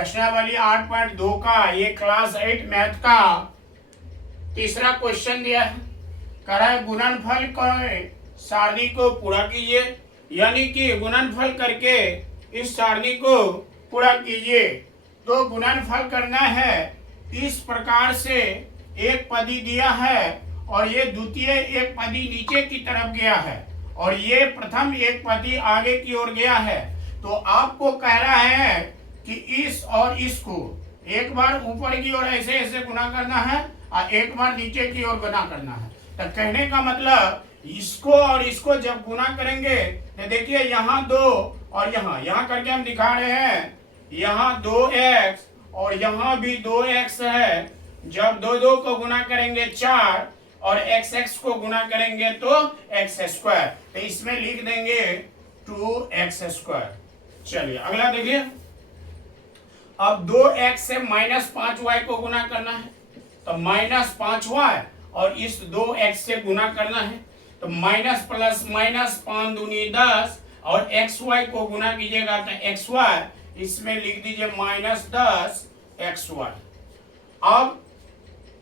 प्रश्नावली 8.2 का ये क्लास 8 मैथ का तीसरा क्वेश्चन दिया है। कह रहा है गुणनफल के सारणी को पूरा कीजिए, यानी कि गुणनफल करके इस सारणी को पूरा कीजिए। तो गुणनफल करना है इस प्रकार से, एक पदी दिया है और ये द्वितीय एक पदी नीचे की तरफ गया है और ये प्रथम एक पदी आगे की ओर गया है। तो आपको कह रहा है कि इस और इसको एक बार ऊपर की ओर ऐसे ऐसे गुना करना है और एक बार नीचे की ओर गुना करना है। तो कहने का मतलब इसको और इसको जब गुना करेंगे तो देखिए यहाँ 2 और यहाँ करके हम दिखा रहे हैं, यहाँ 2x और यहाँ भी 2x है। जब 2 को गुना करेंगे 4 और x को गुना करेंगे तो x²। तो इसमें लिख देंगे 2x²। चलिए अगला देखिए, अब 2x से -5y को गुना करना है तो -5y और इस 2x से गुना करना है तो माइनस प्लस माइनस 5 दूनी 10 और xy को गुना कीजिएगा तो xy, इसमें लिख दीजिए -10xy। अब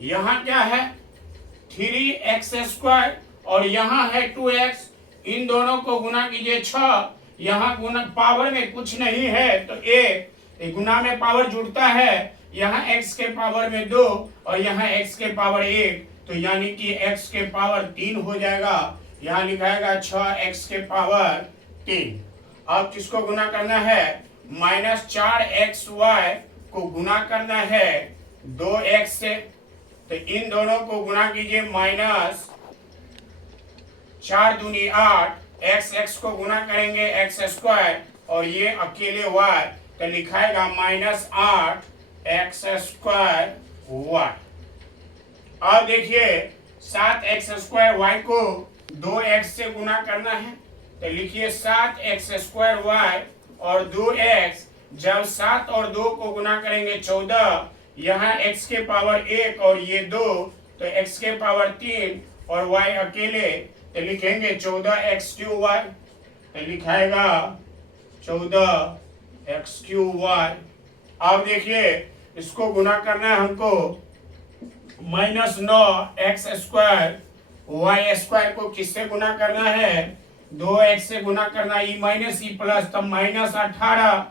यहाँ क्या है 3x² और यहाँ है 2x, इन दोनों को गुना कीजिए 6। यहाँ गुना पावर में कुछ नहीं है तो एक गुना में पावर जुड़ता है, यहाँ x के पावर में 2 और यहाँ x के पावर 1, तो यानी कि x के पावर 3 हो जाएगा। यहाँ लिखाएगा 6x के पावर 3। अब किसको गुना करना है, -4xy को गुना करना है 2x से, तो इन दोनों को गुना कीजिए -4 दूनी 8, x को गुना करेंगे x² और ये अकेले y, तो लिखाएगा -8x²y। अब देखिए 7x² को 2x से गुना करना है तो लिखिए 7x² और 2x, जब 7 और 2 को गुना करेंगे 14, यहाँ x के पावर 1 और ये 2 तो x के पावर 3 और y अकेले, तो लिखेंगे 14x3y, तो लिखाएगा 14x3y। अब देखिए इसको गुना करना है हमको -9x² को किससे गुना करना है, 2x से गुना करना, ई माइनस ई प्लस, तब -18,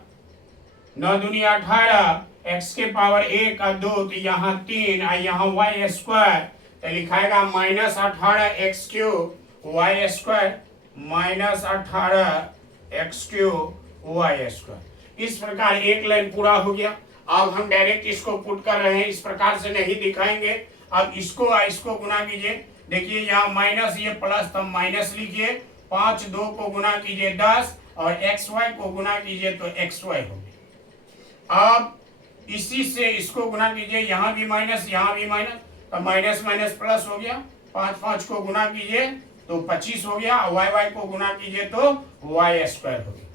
9 दूनी 18, x के पावर 1 और 2 तो यहाँ 3 और यहाँ y², तो लिखाएगा -18x3y², -18x3y²। इस प्रकार एक लाइन पूरा हो गया। अब हम डायरेक्ट इसको पुट कर रहे हैं, इस प्रकार से नहीं दिखाएंगे। अब इसको गुना कीजिए, देखिए यहाँ माइनस ये प्लस, तब माइनस लिखिए, 5 2 को गुना कीजिए 10 और xy को गुना कीजिए तो xy हो गया। अब इसी से इसको गुना कीजिए, यहाँ भी माइनस यहाँ भी माइनस, तो माइनस माइनस प्लस हो गया, 5 5 को गुना कीजिए तो 25 हो गया, y को गुना कीजिए तो y² हो गया।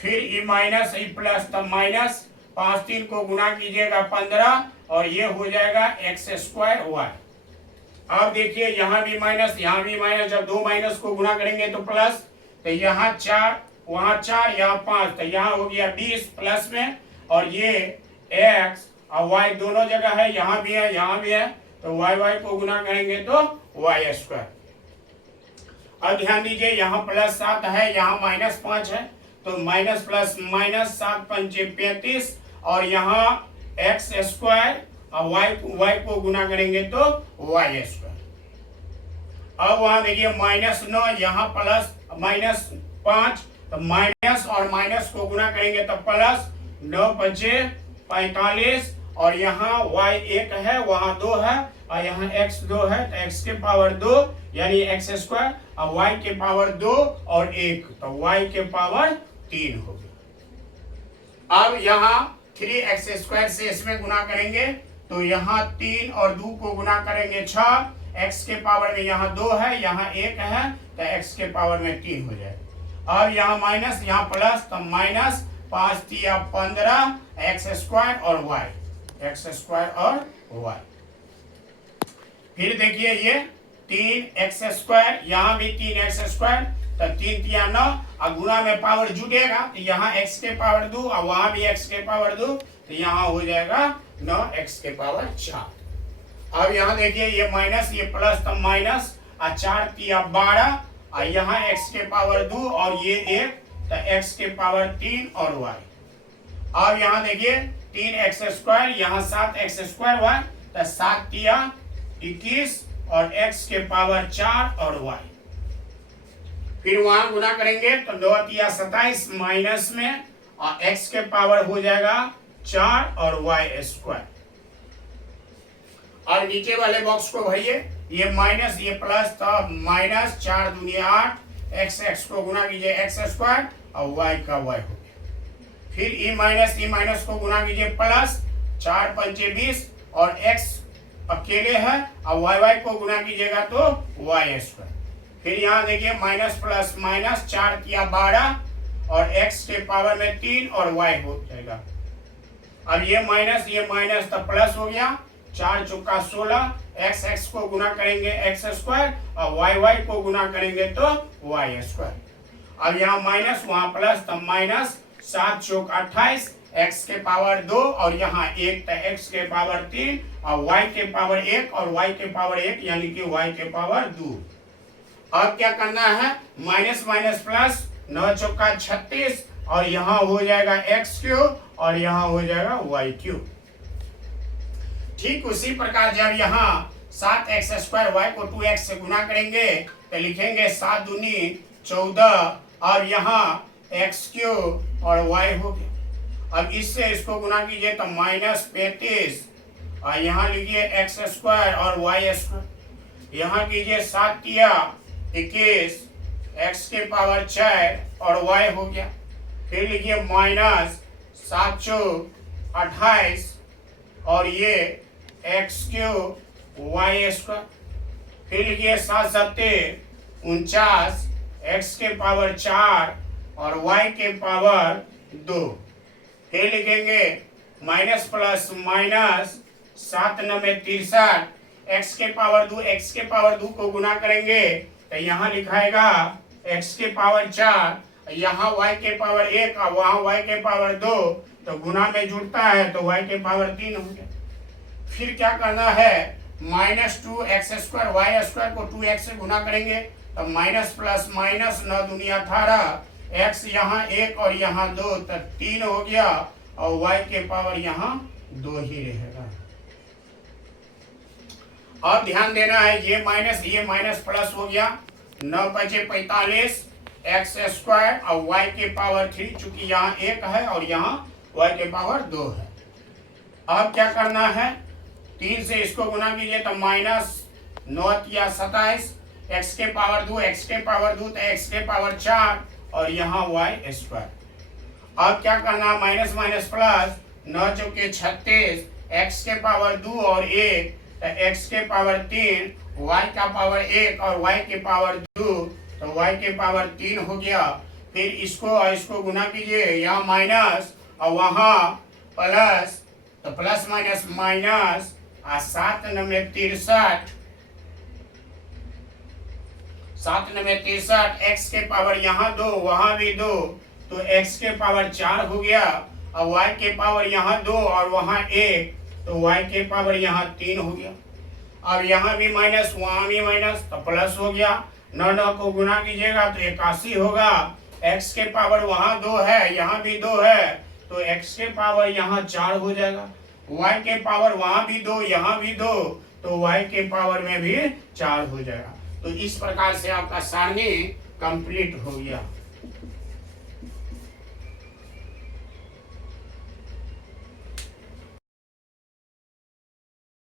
फिर ई माइनस ई प्लस, तब माइनस 5 3 को गुना कीजिएगा 15 और ये हो जाएगा x²y। अब देखिए यहाँ भी माइनस यहाँ भी माइनस, जब 2 माइनस को गुना करेंगे तो प्लस, तो यहाँ 4 वहाँ 4 यहाँ 5, तो यहाँ हो गया 20 प्लस में, और ये x और y दोनों जगह है, यहाँ भी है यहाँ भी है, तो y को गुना करेंगे तो y²। अब ध्यान दीजिए यहाँ +7 है यहाँ -5 है, तो माइनस प्लस माइनस 7 पंचे 35 और यहाँ x² और y को गुना करेंगे तो y²। अब वहां देखिए -9 यहाँ प्लस -5, तो माइनस और माइनस को गुना करेंगे तो प्लस, 9 पंचे 45 और यहाँ y 1 है वहाँ 2 है और यहाँ x 2 है, तो x के पावर 2 यानी x² और y के पावर 2 और 1, तो y के पावर 3 हो गया। अब यहाँ 3x² से इसमें गुना करेंगे तो यहाँ 3 और 2 को गुना करेंगे 6, x के पावर में यहाँ 2 है यहाँ 1 है, तो x के पावर में 3 हो जाए। अब यहाँ माइनस यहाँ प्लस, तो माइनस 5 3 15 x² और y, x² और y। फिर देखिए ये 3x², यहाँ भी 3x², तो 3 3 9 और गुना में पावर जुड़ेगा, तो यहाँ x के पावर 2 और वहाँ भी x के पावर 2, तो यहाँ हो जाएगा 9x के पावर 4। अब यहाँ देखिए ये माइनस ये प्लस तो माइनस, 4 तिया 12, और यहाँ x के पावर 2 और ये 1, तो x के पावर 3 और y। अब यहाँ देखिए 3x², यहाँ 7x² y, तो 7 तिया 21 और x के पावर 4 और y। फिर वहां गुना करेंगे तो 2 तिया 27 माइनस में, और x के पावर हो जाएगा 4 और y²। और नीचे वाले बॉक्स को भरिए, ये माइनस ये प्लस, तो माइनस 4 दूनी 8, x को गुना कीजिए x² और y का y हो गया। फिर ई माइनस को गुना कीजिए प्लस 4 पंचे 20 और x अकेले है, और y को गुना कीजिएगा तो y²। फिर यहाँ देखिए माइनस प्लस माइनस, 4 तिया 12 और x के पावर में 3 और y हो जाएगा। अब ये माइनस तो प्लस हो गया, 4 चौका 16, x को गुना करेंगे x² और y को गुना करेंगे तो y²। अब यहाँ माइनस वहाँ प्लस, तो माइनस 7 चौक 28, x के पावर 2 और यहाँ 1, तो x के पावर 3 और y के पावर 1 और y के पावर 1 यानी कि y के पावर 2। अब क्या करना है, माइनस माइनस प्लस, 9 चौका 36 और यहाँ हो जाएगा x³ और यहाँ हो जाएगा y³। ठीक उसी प्रकार जब यहाँ 7x² y को 2x से गुना करेंगे तो लिखेंगे 7 दूनी 14, अब यहाँ x³ और y हो गया। अब इससे इसको गुना कीजिए तो माइनस 35, और यहाँ लिखिए x² और y²। यहाँ कीजिए 7 तिया 21, x के पावर 4 और y हो गया। फिर लिखिए माइनस 7 चौक 28 और ये x³ y²। फिर लिखिए 7 सत्ते 49, x के पावर 4 और y के पावर 2। फिर लिखेंगे माइनस प्लस माइनस, 7 9 63, x के पावर 2 को गुना करेंगे तो यहाँ लिखाएगा x के पावर 4, यहाँ y के पावर 1 और वहाँ y के पावर 2, तो गुना में जुड़ता है तो y के पावर 3 हो गया। फिर क्या करना है, माइनस 2x² y² को 2x से गुना करेंगे तो माइनस प्लस माइनस 9 दूनी 18, x यहाँ 1 और यहाँ 2, तो 3 हो गया और y के पावर यहाँ 2 ही रहेगा। अब ध्यान देना है, ये माइनस प्लस हो गया, 9 बचे 45, x² और y के पावर 3, चूंकि यहाँ 1 है और यहाँ y के पावर 2 है। अब क्या करना है, 3 से इसको गुना कीजिए तो माइनस 9 तिया 27, x के पावर 2 तो x के पावर 4 और यहाँ y²। अब क्या करना, माइनस माइनस प्लस, 9 चौके 36, x के पावर 2 और 1 तो x के पावर 3, y का पावर 1 और y के पावर 2, तो y के पावर 3 हो गया। फिर इसको गुना कीजिए, यहाँ माइनस और वहाँ प्लस, तो प्लस माइनस माइनस, 7 9 63, x के पावर यहाँ 2 वहाँ भी 2, तो x के पावर 4 हो गया, और y के पावर यहाँ 2 और वहाँ 1, तो y के पावर यहाँ 3 हो गया। अब यहाँ भी माइनस वहाँ भी माइनस, तो प्लस हो गया। 9 को गुना कीजिएगा तो 81 होगा। x के पावर वहाँ 2 है, यहाँ भी 2 है, तो x के पावर यहाँ 4 हो जाएगा। y के पावर वहाँ भी 2 यहाँ भी 2, तो y के पावर में भी 4 हो जाएगा। तो इस प्रकार से आपका सारणी कंप्लीट हो गया।